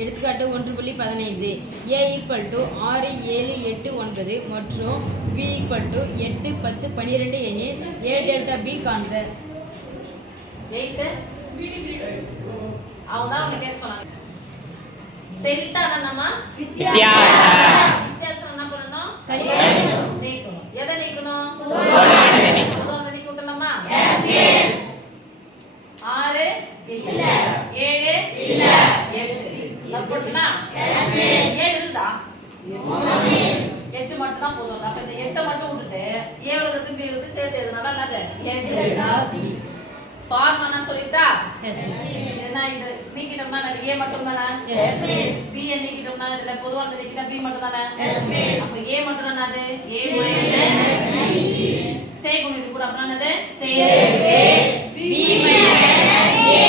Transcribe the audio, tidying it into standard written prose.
எடுத்துக்காட்டு 1.15 a = 6 7 8 9 மற்றும் b = 8 10 12 எனில் a டெல்டா b காண்க. அவதான் அவங்க கேட்க சொன்னாங்க. டெல்டா என்னன்னா வித்தியாசம் என்ன பண்ணணும்? நீக்கணும். எதை நீக்கணும்? பொதுவானதை நீக்கி விட்டலாமா? 6 இல்ல 7 இல்ல 8 அப்படினா 7 இருந்தா 8 மட்டும் தான் போதும். அப்ப இந்த 8 மட்டும் விட்டுட்டு a வுல இருந்து b வுக்கு சேர்த்து எழுதுனால என்னது? 8 ஃபார்ம் என்ன சொல்லிட்டா? என்ன இது நீக்கிட்டோம்னா அது a மட்டும் தானே? b ய நீக்கிட்டோம்னா இதுல பொதுவானது நீக்கிட்டா b மட்டும் தானே? அப்ப a மட்டும் என்னது? a - b சேர்க்கணும். இது கூட அப்புறம் என்னது? சேர்வே b - a